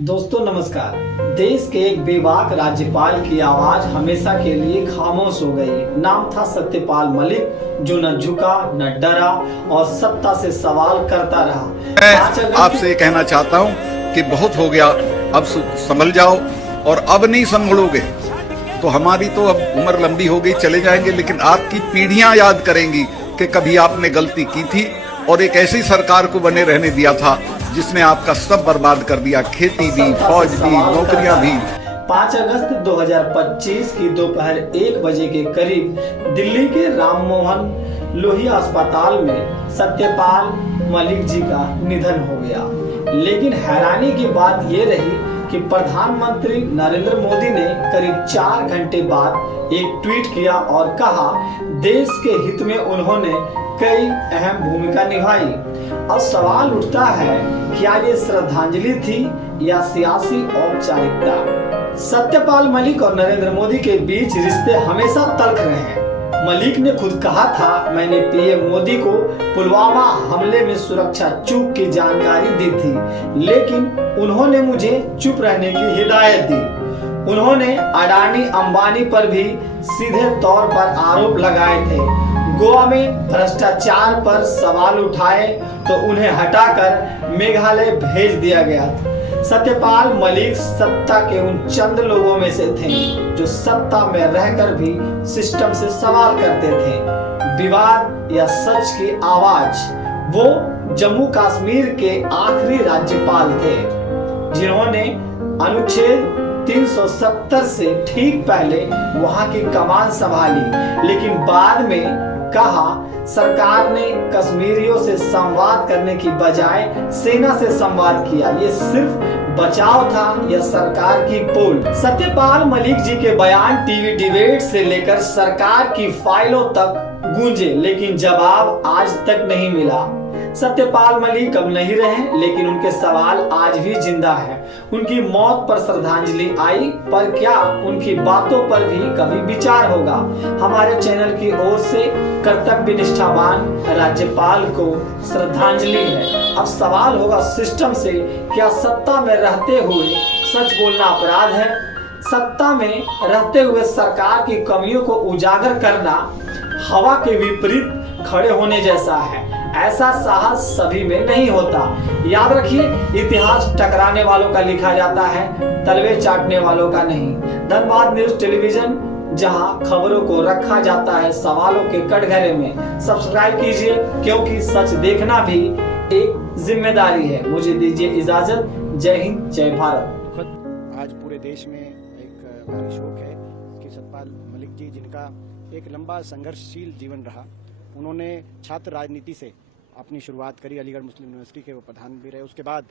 दोस्तों नमस्कार। देश के एक बेबाक राज्यपाल की आवाज हमेशा के लिए खामोश हो गई। नाम था सत्यपाल मलिक, जो न झुका न डरा और सत्ता से सवाल करता रहा। मैं आपसे कहना चाहता हूं कि बहुत हो गया, अब संभल जाओ, और अब नहीं संभलोगे तो हमारी तो अब उम्र लंबी हो गई, चले जाएंगे, लेकिन आपकी पीढ़ियां याद करेंगी कि कभी आपने गलती की थी और एक ऐसी सरकार को बने रहने दिया था जिसने आपका सब बर्बाद कर दिया, खेती भी, फौज भी, नौकरियां भी। 5 अगस्त 2025 की दोपहर 1 बजे के करीब दिल्ली के राम मनोहर लोहिया अस्पताल में सत्यपाल मलिक जी का निधन हो गया। लेकिन हैरानी की बात यह रही कि प्रधानमंत्री नरेंद्र मोदी ने करीब 4 घंटे बाद एक ट्वीट किया और कहा देश के हित में उन्होंने कई अहम भूमिका निभाई। अब सवाल उठता है, क्या ये श्रद्धांजलि थी या सियासी औपचारिकता? सत्यपाल मलिक और नरेंद्र मोदी के बीच रिश्ते हमेशा तल्ख रहे हैं। मलिक ने खुद कहा था, मैंने पीएम मोदी को पुलवामा हमले में सुरक्षा चूक की जानकारी दी थी, लेकिन उन्होंने मुझे चुप रहने की हिदायत दी। उन्होंने अडानी अंबानी पर भी सीधे तौर पर आरोप लगाए थे। गोवा में भ्रष्टाचार पर सवाल उठाए तो उन्हें हटाकर मेघालय भेज दिया गया था। सत्यपाल मलिक सत्ता के उन चंद लोगों में से थे जो सत्ता में रहकर भी सिस्टम से सवाल करते थे। विवाद या सच की आवाज। वो जम्मू कश्मीर के आखिरी राज्यपाल थे जिन्होंने अनुच्छेद 370 से ठीक पहले वहां की कमान संभाली, लेकिन बाद में कहा सरकार ने कश्मीरियों से संवाद करने की बजाय सेना से संवाद किया। ये सिर्फ बचाव था या सरकार की पोल? सत्यपाल मलिक जी के बयान टीवी डिबेट से लेकर सरकार की फाइलों तक गूंजे, लेकिन जवाब आज तक नहीं मिला। सत्यपाल मलिक अब नहीं रहे, लेकिन उनके सवाल आज भी जिंदा हैं। उनकी मौत पर श्रद्धांजलि आई, पर क्या उनकी बातों पर भी कभी विचार होगा? हमारे चैनल की ओर से कर्तव्य निष्ठावान राज्यपाल को श्रद्धांजलि है। अब सवाल होगा सिस्टम से, क्या सत्ता में रहते हुए सच बोलना अपराध है? सत्ता में रहते हुए सरकार की कमियों को उजागर करना हवा के विपरीत खड़े होने जैसा है। ऐसा साहस सभी में नहीं होता। याद रखिए, इतिहास टकराने वालों का लिखा जाता है, तलवे चाटने वालों का नहीं। धनबाद न्यूज टेलीविजन, जहां खबरों को रखा जाता है सवालों के कटघरे में। सब्सक्राइब कीजिए, क्योंकि सच देखना भी एक जिम्मेदारी है। मुझे दीजिए इजाजत। जय हिंद, जय भारत। आज पूरे देश में एक भारी शोक है कि सत्यपाल मलिक जी, जिनका एक लंबा संघर्षशील जीवन रहा, उन्होंने छात्र राजनीति से अपनी शुरुआत करी। अलीगढ़ मुस्लिम यूनिवर्सिटी के वो प्रधान भी रहे। उसके बाद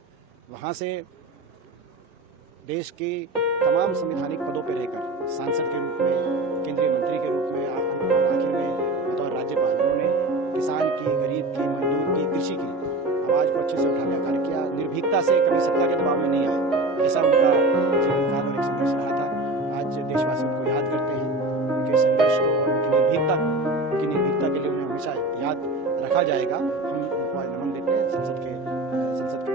वहाँ से देश के तमाम संवैधानिक पदों पर रहकर सांसद के रूप में, केंद्रीय मंत्री के रूप में, आखिर में बतौर राज्यपाल उन्होंने किसान की, गरीब की, मजदूर की, कृषि की आवाज़ को अच्छे से उठाने का कार्य किया। निर्भीकता से कभी सत्ता के दबाव में नहीं आए, ऐसा उनका जीवन काल और एक संघर्ष रहा था। आज देशवासी उनको याद करते हैं, उनके संघर्ष को और उनकी निर्भीकता के लिए उन्हें हमेशा याद रखा जाएगा। हम उनको आज नमन देते हैं। संसद के